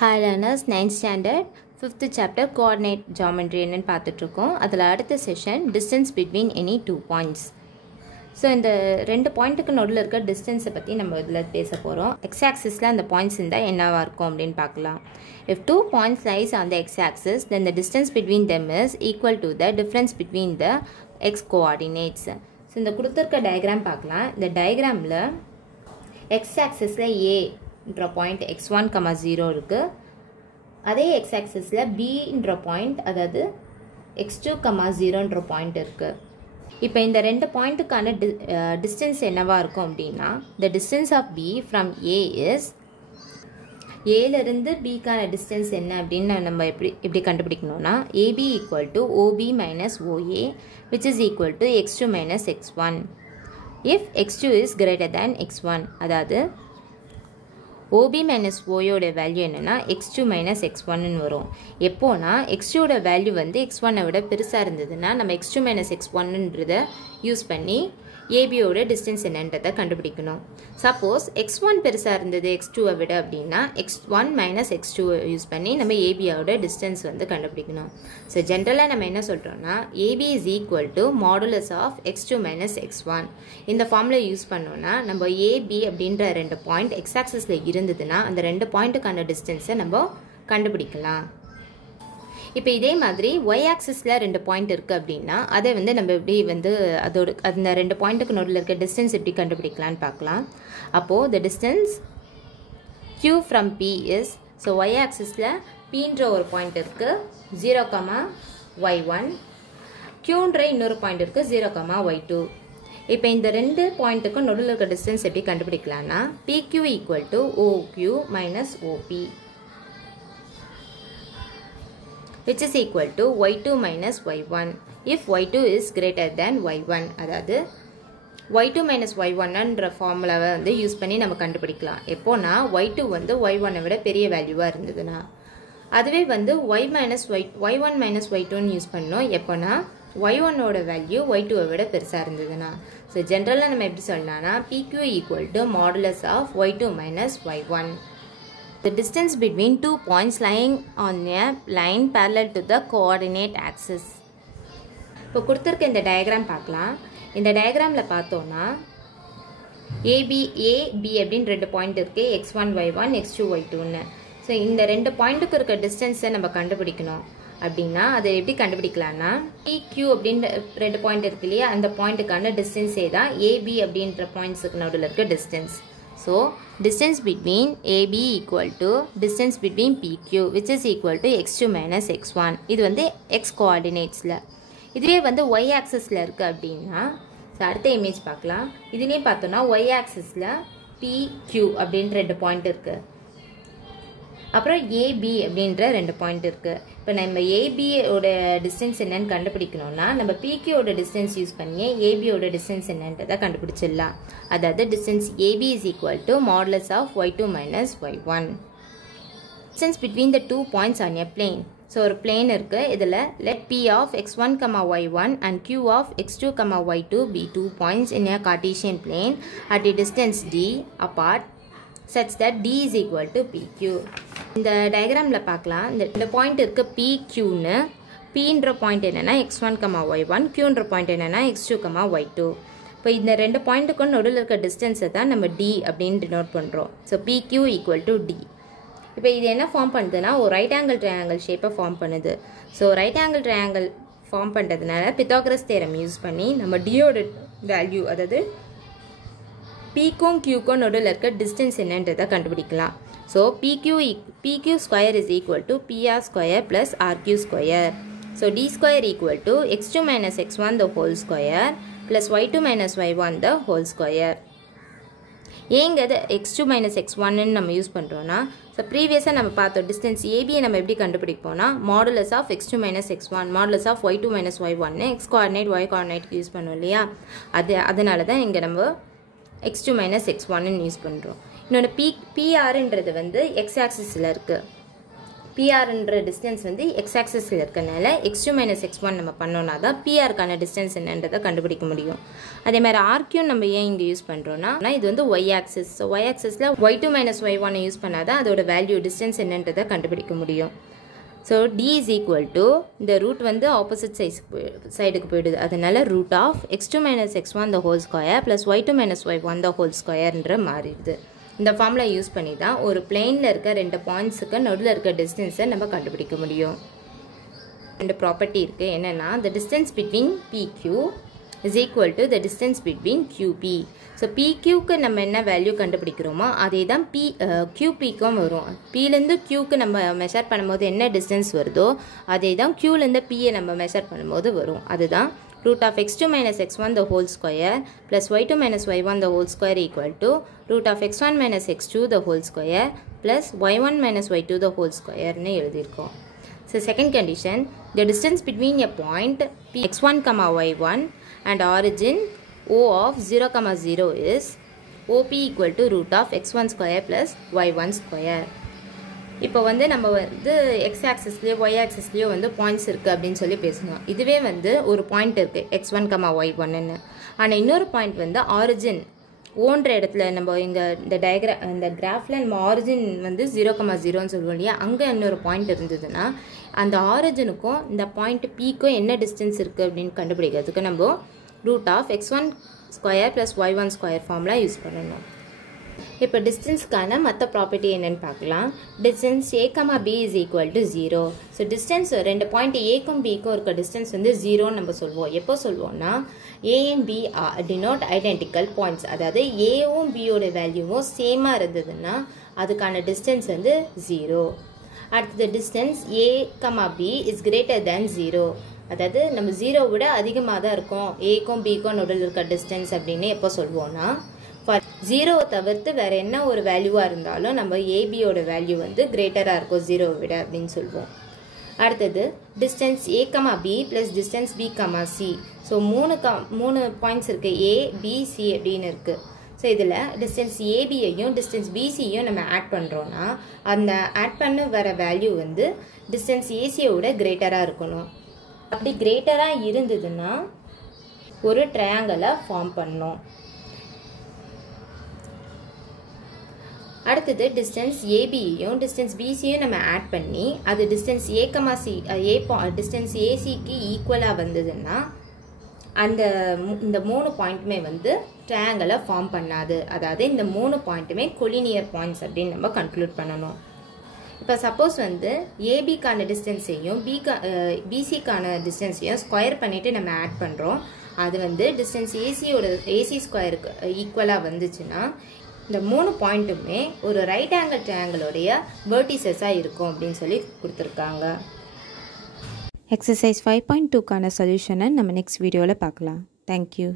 Hi learners, 9th standard, 5th chapter coordinate geometry என்னன்னு பார்த்துட்டு இருக்கோம். அதில் அடுத்த session distance between any two points. So இந்த ரெண்டு பாயிண்ட்டுக்கு நடுவில் இருக்க டிஸ்டன்ஸை பற்றி நம்ம இதில் பேச போகிறோம். எக்ஸ் ஆக்சிஸில் அந்த பாயிண்ட்ஸ் இருந்தால் என்னவாக இருக்கும் அப்படின்னு பார்க்கலாம். If two points lies on the x-axis, then the distance between them is equal to the difference between the x coordinates. So இந்த கொடுத்துருக்க டயக்ராம் பார்க்கலாம். இந்த டயக்ராமில் எக்ஸ் ஆக்சிஸில் ஏன்ற பாயிண்ட் x1, 0 இருக்குது. அதே எக்ஸ் ஆக்சிஸில் பின்ற பாயிண்ட், அதாவது x2, 0ன்ற பாயிண்ட் இருக்குது. இப்போ இந்த ரெண்டு பாயிண்ட்டுக்கான டிஸ்டன்ஸ் என்னவாக இருக்கும் அப்படின்னா, the distance of b from a is ஏலேருந்து பிக்கான டிஸ்டன்ஸ் என்ன அப்படின்னு நம்ம எப்படி கண்டுபிடிக்கணும்னா, ab equal to ob minus oa which is equal to x2 minus x1 if x2 is greater than x1. அதாவது OB minus Oயோட வேல்யூ என்னென்னா x2 minus x1ன்னு வரும். எப்போனா x2ஓட வேல்யூ வந்து x1ஐ விட பெருசாக இருந்ததுன்னா நம்ம x2 minus x1ன்றதை யூஸ் பண்ணி ஏபியோட டிஸ்டன்ஸ் என்னன்றதை கண்டுபிடிக்கணும். சப்போஸ் x1 பெருசாக இருந்தது x2ஐ விட அப்படின்னா x1 minus x2 யூஸ் பண்ணி நம்ம ஏபியோட டிஸ்டன்ஸ் வந்து கண்டுபிடிக்கணும். ஸோ ஜென்ரலாக நம்ம என்ன சொல்கிறோம்னா, AB is equal to modulus of x2 minus x1. இந்த ஃபார்முலா யூஸ் பண்ணோன்னா நம்ம ஏபி அப்படின்ற ரெண்டு பாயிண்ட் எக்ஸ் ஆக்சிஸில் இருந்ததுன்னா அந்த ரெண்டு பாயிண்ட்டுக்கான டிஸ்டன்ஸை நம்ம கண்டுபிடிக்கலாம். இப்போ இதே மாதிரி ஒய் ஆக்சிஸில் ரெண்டு பாயிண்ட் இருக்குது அப்படின்னா அதை வந்து நம்ம எப்படி வந்து அந்த ரெண்டு பாயிண்ட்டுக்கு நடுவில் இருக்க டிஸ்டன்ஸ் எப்படி கண்டுபிடிக்கலான்னு பார்க்கலாம். அப்போது the distance q from p is, so Y ஆக்சிஸில் pன்ற ஒரு பாயிண்ட் இருக்குது 0,y1, qன்ற இன்னொரு பாயிண்ட் இருக்குது 0,y2. இப்போ இந்த ரெண்டு பாயிண்ட்டுக்கும் நடுவில் இருக்க டிஸ்டன்ஸ் எப்படி கண்டுபிடிக்கலாம்னா, pq equal to oq minus op which is equal to y2 minus y1 if y2 is greater than y1. அதாவது y2 minus y1ன்ற ஃபார்முலாவை வந்து யூஸ் பண்ணி நம்ம கண்டுபிடிக்கலாம். எப்போனா y2 வந்து y1ஐ விட பெரிய வேல்யூவாக இருந்ததுன்னா. அதுவே வந்து y1 minus y2ன்னு யூஸ் பண்ணோம் எப்போனா y1ஓட வேல்யூ y2ஐ விட பெருசாக இருந்ததுன்னா. ஸோ ஜென்ரலாக நம்ம எப்படி சொல்லலாம்னா, pq equal to modulus of y2 minus y1. The distance between two points lying on a line parallel to the coordinate axis. இப்போ கொடுத்துருக்க இந்த டயக்ராம் பார்க்கலாம். இந்த டயக்ராமில் பார்த்தோன்னா AB அப்படின்னு ரெண்டு பாயிண்ட் இருக்குது, x1 y1 x2 y2ன்னு. ஸோ இந்த ரெண்டு பாயிண்ட்டுக்கு இருக்க டிஸ்டன்ஸை நம்ம கண்டுபிடிக்கணும் அப்படின்னா அதை எப்படி கண்டுபிடிக்கலாம்னா, PQ அப்படின்ற ரெண்டு பாயிண்ட் இருக்கு இல்லையா, அந்த பாயிண்ட்டுக்கான டிஸ்டன்ஸே தான் AB அப்படின்ற பாயிண்ட்ஸுக்கு நடுவில் இருக்க distance. So, distance between AB equal to distance between PQ which is equal to x2 minus x1. இது வந்து x coordinatesல. இதுவே வந்து y axisல இருக்கு அப்படின்னா, அடுத்த இமேஜ் பார்க்கலாம். இதுலேயும் பார்த்தோன்னா y axisல PQ அப்படின்ற ரெண்டு பாயிண்ட் இருக்கு, அப்புறம் AB அப்படின்ற ரெண்டு பாயிண்ட் இருக்கு. இப்போ நம்ம ABயோட டிஸ்டன்ஸ் என்னன்னு கண்டுபிடிக்கணும்னா நம்ம PQயோட டிஸ்டன்ஸ் யூஸ் பண்ணி ABயோட டிஸ்டன்ஸ் என்னன்றதை கண்டுபிடிச்சிடலாம். அதாவது distance AB is equal to modulus of y2 minus y1. Distance between the two points on a plane. So ஒரு பிளேன் இருக்கு. இதில் let P of x1, y1 and Q of x2, y2 be two points in a Cartesian plane at a distance d apart such that d is equal to PQ. இந்த டயக்ராமில் பார்க்கலாம். இந்த point இருக்குது PQன்னு. Pன்ற point என்னென்னா x1, y1, Qன்ற point என்னென்னா x2, y2. இப்போ இந்த ரெண்டு பாயிண்ட்டுக்கும் நடுவில் இருக்க டிஸ்டன்ஸை தான் நம்ம D அப்படின்னு டினோட் பண்ணுறோம். So PQ equal to D. இப்போ இது என்ன ஃபார்ம் பண்ணுதுன்னா, ஒரு ரைட் ஆங்கிள் ட்ரையாங்கிள் ஷேப்பை ஃபார்ம் பண்ணுது. So right angle triangle form பண்ணுறதுனால பித்தாகரஸ் தேரம் யூஸ் பண்ணி நம்ம டியோட வேல்யூ, அதாவது Pக்கும் Qக்கும் நடுவில் இருக்க டிஸ்டன்ஸ் என்னன்றதை கண்டுபிடிக்கலாம். So PQ square is equal to PR square plus RQ square. So D square equal to x2 minus x1 the whole square plus y2 minus y1 the whole square. ஏங்க அது x2 minus x1ன்னு நம்ம use பண்ணுறோன்னா, so ப்ரீவியஸாக நம்ம பார்த்தோம் distance ஏபியை நம்ம எப்படி கண்டுபிடிப்போம்னா modulus of x2 minus x1 modulus of y2 minus y1ன்னு X coordinate y coordinate use பண்ணோம் இல்லையா. அதனால தான் இங்கே நம்ம x2 minus x1ன்னு யூஸ் பண்ணுறோம். இன்னொன்று PRன்றது வந்து எக்ஸ் ஆக்சிஸில் இருக்குது. பிஆர்ன்ற டிஸ்டன்ஸ் வந்து எக்ஸ் ஆக்சிஸில் இருக்கனால x2 மைனஸ் x1 நம்ம பண்ணோன்னா தான் பிஆருக்கான டிஸ்டன்ஸ் என்னன்றதை கண்டுபிடிக்க முடியும். அதே மாதிரி ஆர்கியூ நம்ம ஏன் இங்கே யூஸ் பண்ணுறோன்னா இது வந்து ஒய் ஆக்சிஸ். ஸோ ஒய் ஆக்சிஸில் y2 மைனஸ் y1 யூஸ் பண்ணால் தான் அதோட வேல்யூ டிஸ்டன்ஸ் என்னன்றதை கண்டுபிடிக்க முடியும். So d is equal to இந்த ரூட் வந்து ஆப்போசிட் சைடுக்கு போயிடுது. அதனால root of x2 minus x1 the whole square plus y2 minus y1 the whole ஸ்கொயர்ன்ற மாறிடுது. இந்த ஃபார்முலா யூஸ் பண்ணி தான் ஒரு பிளேனில் இருக்க 2 பாயிண்ட்ஸுக்கு நடுவில் இருக்க டிஸ்டன்ஸை நம்ம கண்டுபிடிக்க முடியும். 2 ப்ராப்பர்ட்டி இருக்குது. என்னென்னா the distance between PQ is equal to the distance between QP. So PQக்கு நம்ம என்ன வேல்யூ கண்டுபிடிக்கிறோமோ அதே தான் QPக்கும் வரும். Pலேருந்து Qக்கு நம்ம மெஷர் பண்ணும்போது என்ன டிஸ்டன்ஸ் வருதோ அதே தான் Qலேருந்து Pயை நம்ம மெஷர் பண்ணும்போது வரும். அதுதான் root of x2 minus x1 the whole square plus y2 minus y1 the whole square equal to root of x1 minus x2 the whole square plus y1 minus y2 the whole square னு எழுதியிருக்கோம். So second condition, the distance between a point x1 comma y1 and origin O of 0 comma 0 is OP equal to root of x1 square plus y1 square. இப்போ வந்து நம்ம வந்து X ஆக்சிஸ்லேயோ Y ஆக்சிஸ்லேயோ வந்து points இருக்குது அப்படின்னு சொல்லி பேசணும். இதுவே வந்து ஒரு பாயிண்ட் இருக்குது x1 கமா y1ன்னு. ஆனால் இன்னொரு பாயிண்ட் வந்து ஆரிஜின் ஓன்ற இடத்துல நம்ம இங்கே இந்த கிராஃபில் நம்ம ஆரிஜின் வந்து 0,0ன்னு சொல்லுவோம் இல்லையா, அங்கே இன்னொரு பாயிண்ட் இருந்ததுன்னா அந்த ஆரிஜினுக்கும் இந்த பாயிண்ட் Pக்கும் என்ன டிஸ்டன்ஸ் இருக்குது அப்படின்னு கண்டுபிடிக்கிறதுக்கு நம்ம root of x1 square plus y1 square formula use பண்ணணும். இப்போ டிஸ்டன்ஸ்க்கான மற்ற ப்ராப்பர்ட்டி என்னன்னு பார்க்கலாம். Distance a, b is equal to 0. So distance 2 point ஏக்கும் பிக்கும் இருக்க டிஸ்டன்ஸ் வந்து 0ன்னு நம்ம சொல்லுவோம். எப்போ சொல்லுவோம்னா a and b denote identical points. அதாவது ஏவும் பியோட வேல்யூவும் சேமாக இருந்ததுன்னா அதுக்கான டிஸ்டன்ஸ் வந்து 0. அடுத்தது distance a, b is greater than 0. அதாவது நம்ம 0 விட அதிகமாக தான் இருக்கும் ஏக்கும் பிக்கும் நடுவில் இருக்க டிஸ்டன்ஸ் அப்படின்னு எப்போ சொல்லுவோம்னா ஃபார் 0 தவிர்த்து வேறு என்ன ஒரு வேல்யூவாக இருந்தாலும் நம்ம ஏபியோட வேல்யூ வந்து கிரேட்டராக இருக்கும் 0 விட அப்படின்னு சொல்லுவோம். அடுத்தது distance a, b plus distance b, c. So மூணு பாயிண்ட்ஸ் இருக்குது, a, b, c அப்படின்னு இருக்குது. ஸோ இதில் டிஸ்டன்ஸ் ஏபியையும் டிஸ்டன்ஸ் பிசியையும் நம்ம ஆட் பண்ணுறோன்னா அந்த ஆட் பண்ண வர வேல்யூ வந்து டிஸ்டன்ஸ் ஏசியோட கிரேட்டராக இருக்கணும். அப்படி கிரேட்டராக இருந்ததுன்னா ஒரு ட்ரையாங்கிளை ஃபார்ம் பண்ணணும். அடுத்தது டிஸ்டன்ஸ் ஏபியையும் டிஸ்டன்ஸ் பிசியும் நம்ம ஆட் பண்ணி அது டிஸ்டன்ஸ் டிஸ்டன்ஸ் ஏசிக்கு ஈக்குவலாக வந்ததுன்னா இந்த 3 பாயிண்ட்டுமே வந்து ட்ரையாங்கிளை ஃபார்ம் பண்ணாது. அதாவது இந்த 3 பாயிண்ட்டுமே கொலினியர் பாயிண்ட்ஸ் அப்படின்னு நம்ம கன்க்ளூட் பண்ணணும். இப்போ சப்போஸ் வந்து ஏபிக்கான டிஸ்டன்ஸையும் பிசிக்கான டிஸ்டன்ஸையும் ஸ்கொயர் பண்ணிவிட்டு நம்ம ஆட் பண்ணுறோம். அது வந்து டிஸ்டன்ஸ் ஏசி ஸ்கொயருக்கு ஈக்குவலாக வந்துச்சுன்னா இந்த 3 பாயிண்ட்டுமே ஒரு ரைட் ஆங்கிள் ட்ரையாங்கிளோடைய வெர்டிசஸாக இருக்கும் அப்படின்னு சொல்லி கொடுத்துருக்காங்க. எக்ஸசைஸ் 5.2க்கான சொல்யூஷனை நம்ம நெக்ஸ்ட் வீடியோவில் பார்க்கலாம். தேங்க்யூ.